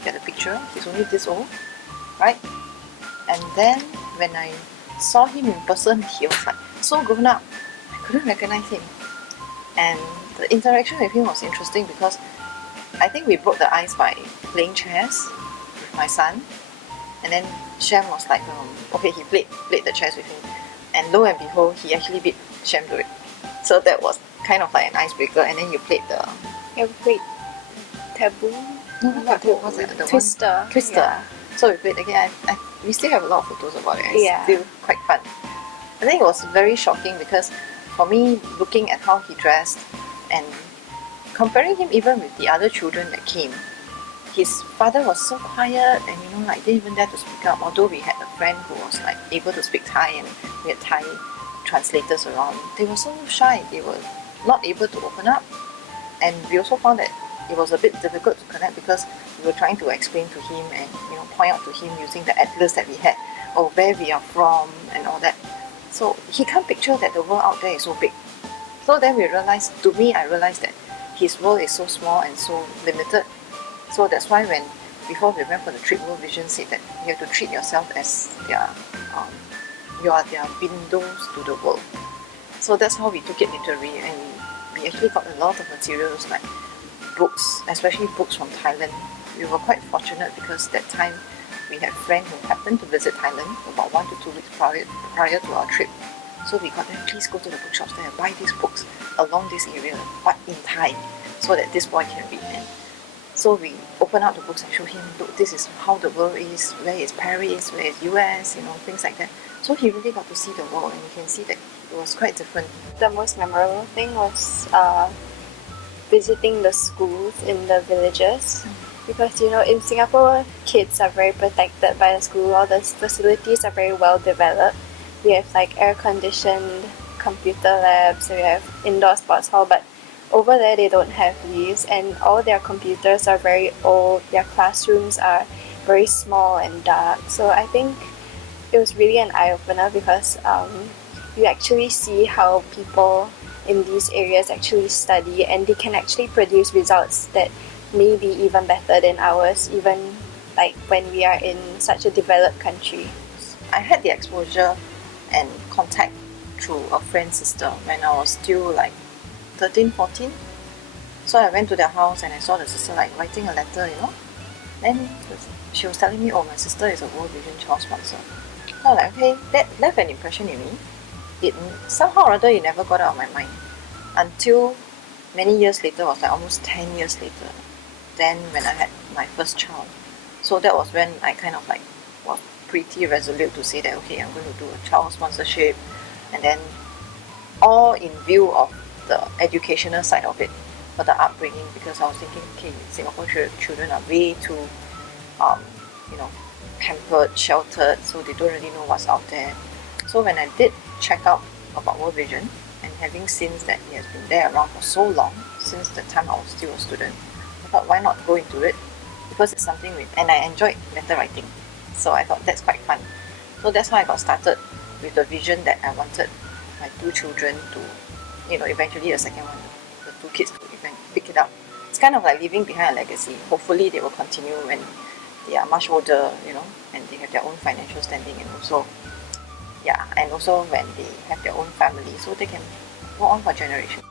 look at the picture, he's only this old, right? And then when I saw him in person, he was like so grown up. I couldn't recognize him. And the interaction with him was interesting because I think we broke the ice by playing chess with my son. And then Shem was like, okay, he played the chess with him. And lo and behold, he actually beat Shem to it. So that was kind of like an icebreaker. And then you played the... You played Taboo? No, not Taboo. What's that? The Twister. One? Twister. Yeah. So we played again. We still have a lot of photos about it. It's Yeah. still quite fun. I think it was very shocking because for me, looking at how he dressed and comparing him even with the other children that came, his father was so quiet and like didn't even dare to speak up. Although we had a friend who was like able to speak Thai and we had Thai translators around, they were so shy. They were not able to open up, and we also found that it was a bit difficult to connect because we were trying to explain to him and point out to him using the atlas that we had, or where we are from and all that. So he can't picture that the world out there is so big. So then I realized that his world is so small and so limited. So that's why before we went for the trip, World Vision said that you have to treat yourself as you are their windows to the world. So that's how we took it literally, and we actually got a lot of materials like books, especially books from Thailand. We were quite fortunate because that time we had friends who happened to visit Thailand about 1 to 2 weeks prior to our trip. So we got them, please go to the bookshops there and buy these books along this area, but in Thai, so that this boy can read them. So we opened up the books and showed him, look, this is how the world is, where is Paris, where is US, things like that. So he really got to see the world, and you can see that it was quite different. The most memorable thing was visiting the schools in the villages. Because in Singapore, kids are very protected by the school. All the facilities are very well developed. We have like air-conditioned computer labs, we have indoor sports hall, but over there they don't have these, and all their computers are very old. Their classrooms are very small and dark. So I think it was really an eye-opener because you actually see how people in these areas actually study, and they can actually produce results that may be even better than ours, even like when we are in such a developed country. I had the exposure and contact through a friend's sister when I was still like 13, 14. So I went to their house and I saw the sister like writing a letter, Then she was telling me, oh, my sister is a World Vision child sponsor. So I was like, okay, that left an impression in me. It somehow or other, it never got out of my mind. Until many years later, it was like almost 10 years later, then when I had my first child. So that was when I kind of like was pretty resolute to say that, okay, I'm going to do a child sponsorship, and then all in view of the educational side of it, for the upbringing, because I was thinking, okay, Singapore children are way too, pampered, sheltered, so they don't really know what's out there. So when I did check out about World Vision, and having seen that it has been there around for so long, since the time I was still a student, I thought, why not go into it? Because it's something and I enjoyed letter writing, so I thought that's quite fun. So that's how I got started with the vision that I wanted my 2 children to, eventually the second one, the 2 kids to pick it up. It's kind of like leaving behind a legacy. Hopefully they will continue when they are much older, and they have their own financial standing, and also when they have their own family, so they can go on for generations.